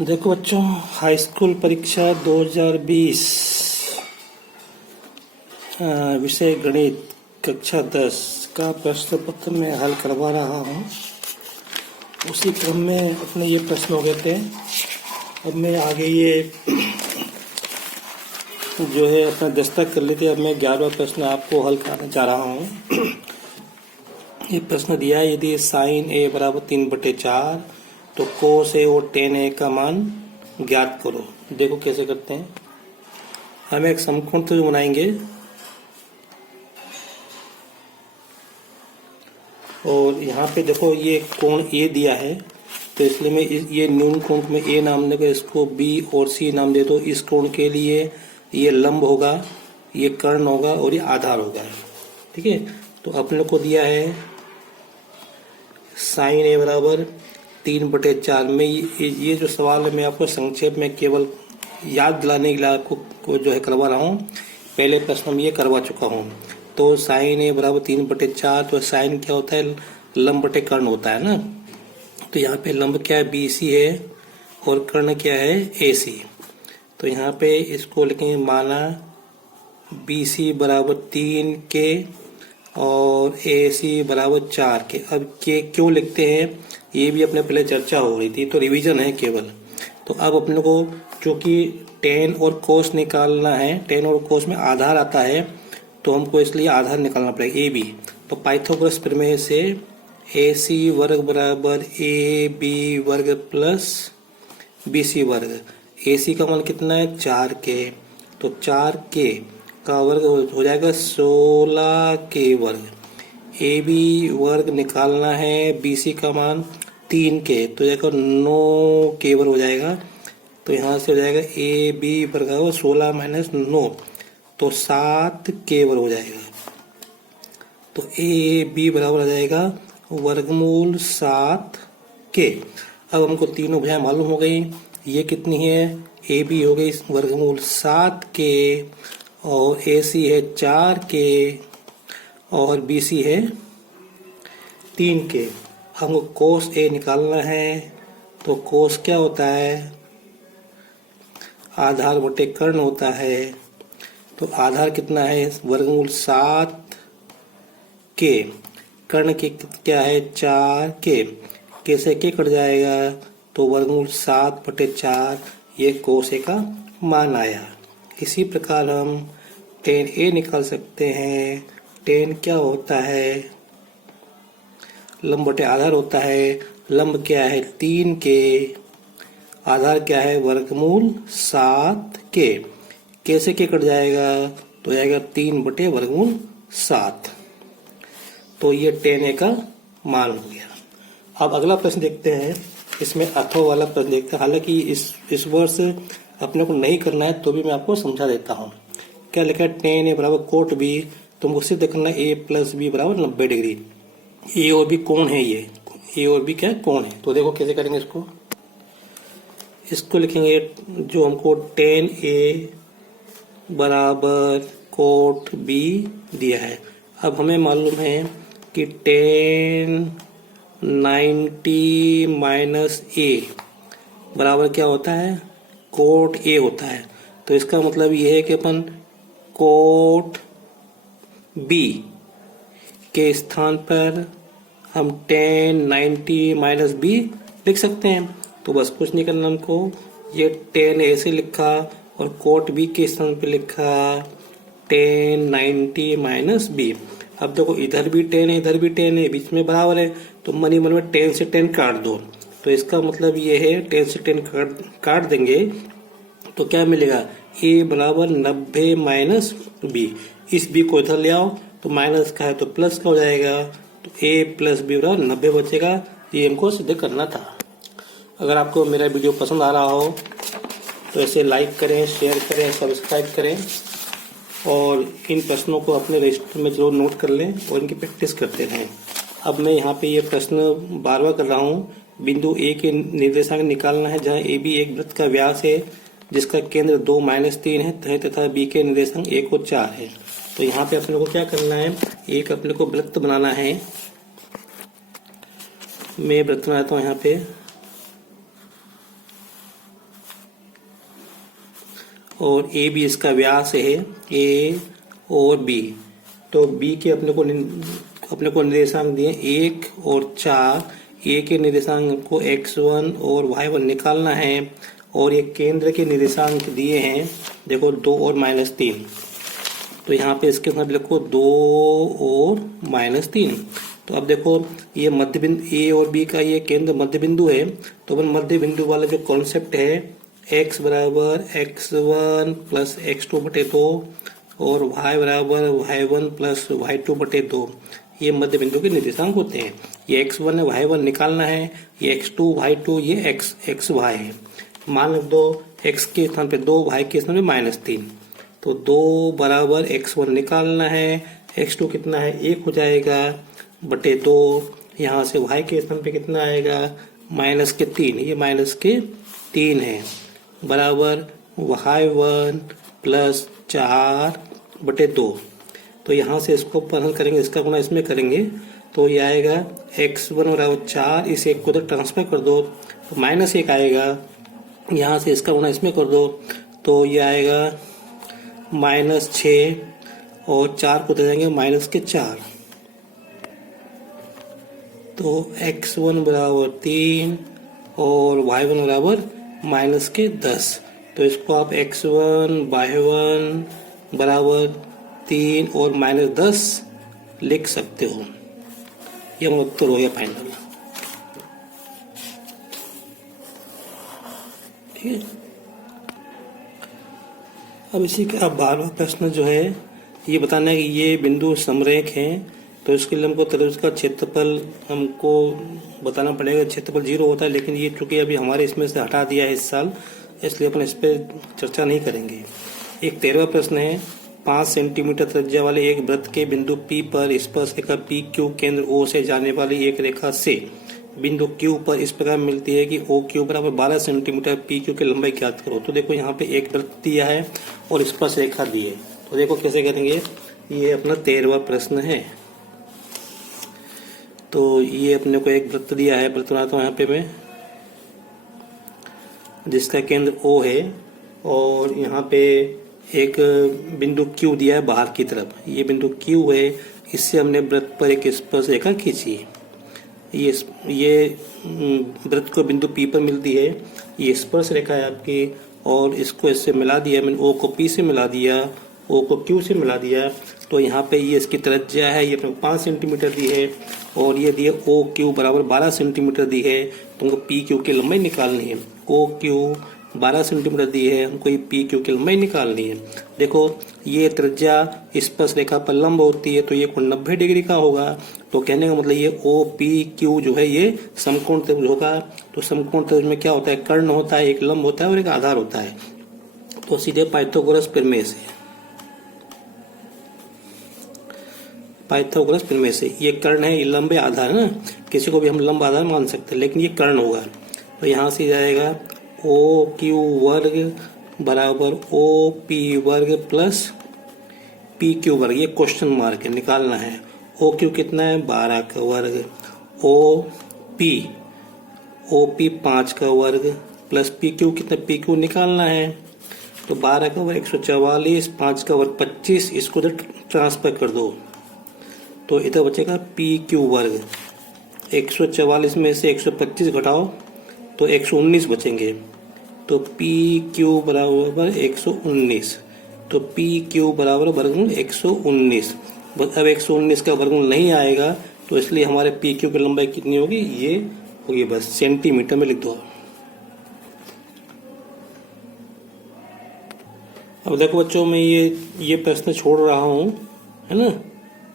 देखो बच्चों, high school परीक्षा 2020 विषय गणित कक्षा 10 का प्रश्न पत्र मैं हल करवा रहा हूँ। उसी क्रम में अपने ये प्रश्न हो गए थे। अब मैं आगे ये जो है अपना दस्तक कर लेते। अब मैं 11वां प्रश्न आपको हल कराना चाह रहा हूँ। ये प्रश्न दिया है, यदि साइन ए बराबर 3/4 तो कोस ए और टेन ए का मान ज्ञात करो। देखो कैसे करते हैं। हम एक समकोण त्रिभुज बनाएंगे और यहाँ पे देखो ये कोण ए दिया है, तो इसलिए मैं ये न्यून कोण में ए नाम देगा, इसको बी और सी नाम दे दो। इस कोण के लिए ये लंब होगा, ये कर्ण होगा और ये आधार होगा। ठीक है, तो अपने को दिया है साइन ए बराबर 3/4 में। ये जो सवाल है मैं आपको संक्षेप में केवल याद दिलाने के लिए आपको जो है करवा रहा हूँ। पहले प्रश्न में ये करवा चुका हूँ। तो साइन ए बराबर 3/4, तो साइन क्या होता है, लंब बटे कर्ण होता है ना। तो यहाँ पे लंब क्या है, BC है और कर्ण क्या है, AC। तो यहाँ पे इसको लिखेंगे, माना BC बराबर 3 के और AC बराबर 4 के। अब के क्यों लिखते हैं, ये भी अपने पहले चर्चा हो रही थी, तो रिवीजन है केवल। तो अब अपने को चूंकि टेन और कोस निकालना है, टेन और कोस में आधार आता है, तो हमको इसलिए आधार निकालना पड़ेगा AB। तो पाइथागोरस प्रमेय से AC वर्ग बराबर AB वर्ग प्लस BC वर्ग। AC का मान कितना है, 4 के, तो 4 के का वर्ग हो जाएगा 16 के वर्ग। AB वर्ग निकालना है, BC का मान 3 के, तो जाएगा 9 के वर्ग हो जाएगा। तो यहाँ से हो जाएगा AB वर्ग 16 - 9, तो 7 के वर्ग हो जाएगा। तो AB बराबर आ जाएगा वर्गमूल 7 के। अब हमको तीनों भुजाएं मालूम हो गई। ये कितनी है, AB हो गई वर्गमूल 7 के और AC है 4 के और BC है 3 के। हमको कोस A निकालना है, तो कोस क्या होता है, आधार बटे कर्ण होता है। तो आधार कितना है, वर्गमूल 7 के, कर्ण की क्या है 4 के से के कट जाएगा, तो वर्गमूल 7/4 ये कोस A का मान आया। इसी प्रकार हम टेन A निकाल सकते हैं। टेन क्या होता है, लंब बटे आधार होता है। लंब क्या है 3 के, आधार क्या है वर्गमूल 7 के से के कट जाएगा, तो जाएगा 3/वर्गमूल 7। तो ये टेन A का मान हो गया। अब अगला प्रश्न देखते हैं। इसमें अथवा वाला प्रश्न देखते हैं। हालांकि इस वर्ष अपने को नहीं करना है, तो भी मैं आपको समझा देता हूँ। क्या लिखा है, टेन A बराबर कोट B। तुमको सिर्फ देखना है A + B बराबर 90 डिग्री। A और B कोण है, ये A और B क्या है, कोण है। तो देखो कैसे करेंगे इसको लिखेंगे, जो हमको टेन A बराबर कोट B दिया है। अब हमें मालूम है कि टेन 90 - A बराबर क्या होता है, कोट A होता है। तो इसका मतलब ये है कि अपन कोट B के स्थान पर हम टेन 90 - B लिख सकते हैं। तो बस कुछ नहीं करना हमको, ये टेन A से लिखा और कोट B के स्थान पर लिखा टेन 90 - B। अब देखो इधर भी टेन है, इधर भी टेन है, बीच में बराबर है, तो मन ही मन में 10 से 10 काट दो। तो इसका मतलब ये है 10 से 10 काट देंगे तो क्या मिलेगा, A बराबर 90 - B। इस B को इधर ले आओ, तो माइनस का है तो प्लस का हो जाएगा, तो A + B बराबर 90 बचेगा। ये हमको सिद्ध करना था। अगर आपको मेरा वीडियो पसंद आ रहा हो तो ऐसे लाइक करें, शेयर करें, सब्सक्राइब करें और इन प्रश्नों को अपने रजिस्टर में जरूर नोट कर लें और इनकी प्रैक्टिस करते रहें। अब मैं यहाँ पे ये प्रश्न 12वां कर रहा हूँ। बिंदु A के निर्देशांक निकालना है, जहाँ AB एक वृत्त का व्यास है जिसका केंद्र 2 - 3 है तथा B के निर्देशांक 1 और 4 है। तो यहाँ पे अपने को क्या करना है, एक अपने को वृत्त बनाना है। मैं वृत्त बनाता हूँ यहाँ पे। और ए बी इसका व्यास है, ए और बी। तो बी के अपने को निर्देशांक दिए 1 और 4। ए के निर्देशांक को x1 और y1 निकालना है, और ये केंद्र के निर्देशांक दिए हैं, देखो 2 और -3। तो यहाँ पे इसके साथ लिखो 2 और -3। तो अब देखो ये मध्य बिंदु ए और बी का ये केंद्र मध्य बिंदु है, तो अपन मध्य बिंदु वाला जो कॉन्सेप्ट है x बराबर x1 प्लस x2 बटे 2 और y बराबर y1 प्लस y2 बटे 2, ये मध्य बिंदु के निर्देशांक होते हैं। ये x1 है, y1 निकालना है, ये x2 y2 ये xy है। मान लो दो x के स्थान पे 2, y के स्थान पे -3, तो 2 बराबर x1 निकालना है, x2 कितना है 1 हो जाएगा बटे 2, यहाँ से y के स्थान पे कितना आएगा -3, ये -3 है, बराबर y1 प्लस 4 बटे 2। तो यहाँ से इसको हल करेंगे, इसका गुणा इसमें करेंगे, तो ये आएगा x1 बराबर 4, इस एक को उधर ट्रांसफर कर दो तो -1 आएगा, यहाँ से इसका गुणा इसमें कर दो तो ये आएगा -6 और 4 को दे देंगे -4। तो x1 बराबर 3 और y1 बराबर -10। तो इसको आप x1 y1 बराबर 3 और -10 लिख सकते हो। ये हमारा उत्तर हो गया फाइनल। ठीक है, अब इसी का 12वां प्रश्न जो है ये बताना है कि ये बिंदु समरेख हैं, तो इसके लिए हमको त्रिभुज का क्षेत्रफल हमको बताना पड़ेगा। क्षेत्रफल 0 होता है, लेकिन ये चूंकि अभी हमारे इसमें से हटा दिया है इस साल, इसलिए अपन इस पर चर्चा नहीं करेंगे। एक 13वां प्रश्न है, 5 सेंटीमीटर त्रिज्या वाले एक वृत्त के बिंदु P पर स्पर्शरेखा PQ केंद्र O से जाने वाली एक रेखा से बिंदु Q पर इस प्रकार मिलती है कि OQ बराबर 12 सेंटीमीटर, PQ की लंबाई ज्ञात करो। तो देखो यहाँ पे एक वृत्त दिया है और स्पर्शरेखा दी है, तो देखो कैसे करेंगे। ये अपना 13वां प्रश्न है। तो ये अपने को एक वृत्त दिया है, वृत्त बनाता हूँ यहाँ पे मैं, जिसका केंद्र O है, और यहाँ पे एक बिंदु Q दिया है बाहर की तरफ। ये बिंदु Q है, इससे हमने वृत्त पर एक स्पर्शरेखा खींची। ये वृत्त को बिंदु P पर मिलती है, ये स्पर्शरेखा है आपकी, और इसको इससे मिला दिया मैंने, O को P से मिला दिया, O को Q से मिला दिया। तो यहाँ पे ये इसकी त्रिज्या है, ये अपने 5 सेंटीमीटर दी है, और ये दिए OQ बराबर 12 सेंटीमीटर दी है। तो हमको PQ की लंबाई निकालनी है। OQ 12 सेंटीमीटर दी है, हमको ये PQ की लंबाई निकालनी है। देखो ये त्रिज्या स्पर्शरेखा पर लंब होती है, तो ये कोण 90 डिग्री का होगा। तो कहने का मतलब ये OPQ जो है ये समकोण त्रिभुज होगा। तो समकोण त्रिभुज में क्या होता है, कर्ण होता है, एक लंब होता है और एक आधार होता है। तो सीधे पाइथागोरस प्रमेय से ये कर्ण है, ये लंब आधार है ना, किसी को भी हम लंब आधार मान सकते हैं, लेकिन ये कर्ण होगा। तो यहाँ से जाएगा OQ वर्ग बराबर OP वर्ग प्लस PQ वर्ग, ये क्वेश्चन मार्क है, निकालना है। OQ कितना है 12 का वर्ग, OP 5 का वर्ग प्लस PQ कितना, PQ निकालना है। तो 12 का वर्ग 144, 5 का वर्ग 25, इसको इधर ट्रांसफर कर दो तो इधर बचेगा PQ वर्ग। 144 में से 125 घटाओ तो 119 बचेंगे। तो PQ बराबर 119, तो PQ बराबर वर्गमूल 119। अब 119 का वर्गमूल नहीं आएगा, तो इसलिए हमारे PQ की लंबाई कितनी होगी, ये होगी बस सेंटीमीटर में लिख दो। अब देखो बच्चों, मैं ये प्रश्न छोड़ रहा हूँ, है ना,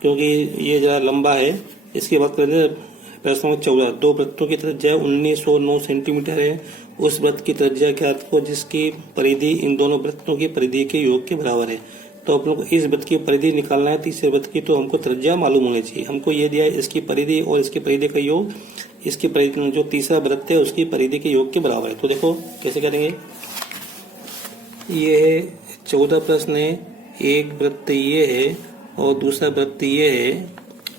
क्योंकि ये जरा लंबा है। इसके बाद प्रश्न नंबर 14, दो वृत्तों की त्रिज्या 1909 सेंटीमीटर है। उस वृत्त की त्रिज्या ज्ञात को जिसकी परिधि इन दोनों वृत्तों की परिधि के योग के बराबर है। तो आप लोग को इस वृत्त की परिधि निकालना है, तीसरे वृत्त की, तो हमको त्रिज्या मालूम होनी चाहिए। हमको ये दिया है इसकी परिधि और इसकी परिधि का योग, इसकी परिधि जो तीसरा वृत्त है उसकी परिधि के योग के बराबर है। तो देखो कैसे करेंगे। ये 14 प्रश्न है, एक वृत्त ये है और दूसरा वृत्त ये है,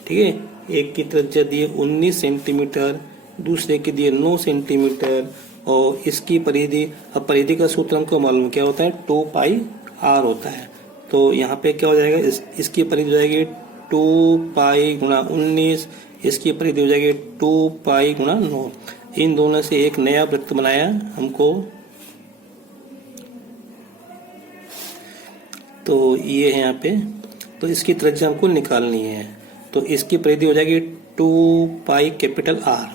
ठीक है। एक की त्रिज्या दी है 19 सेंटीमीटर, दूसरे की दी है 9 सेंटीमीटर, और इसकी परिधि, अब परिधि का सूत्र हमको मालूम क्या होता है, 2 पाई r होता है। तो यहाँ पे क्या हो जाएगा, इसकी परिधि हो जाएगी 2 पाई गुणा 19, इसकी परिधि हो जाएगी 2 पाई गुणा 9। इन दोनों से एक नया वृत्त बनाया हमको, तो ये है यहाँ पे। तो इसकी त्रिज्या हमको निकालनी है, तो इसकी परिधि हो जाएगी 2 पाई कैपिटल R।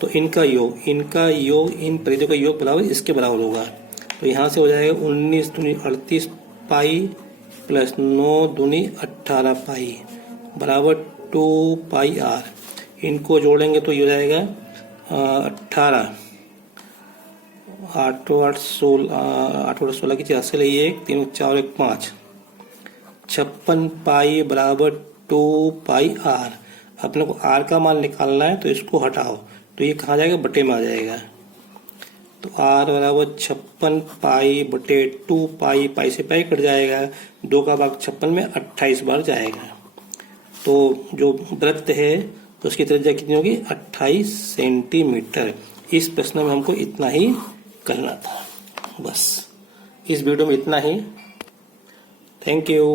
तो इनका योग इन परिधियों का योग बराबर इसके बराबर होगा। तो यहाँ से हो जाएगा 19 दूनी 38 पाई प्लस 9 दूनी 18 पाई बराबर 2 पाई R। इनको जोड़ेंगे तो ये हो जाएगा 18 8 8 16 की 4 से लिए 1 3 4 1 5 56 पाई बराबर 2 पाई R। अपने को R का मान निकालना है, तो इसको हटाओ तो ये कहाँ जाएगा, बटे में आ जाएगा। तो R बराबर 56 पाई बटे 2 पाई, पाई से पाई कट जाएगा, 2 का भाग 56 में 28 बार जाएगा। तो जो वृत्त है तो उसकी त्रिज्या कितनी होगी, 28 सेंटीमीटर। इस प्रश्न में हमको इतना ही करना था, बस इस वीडियो में इतना ही। Thank you.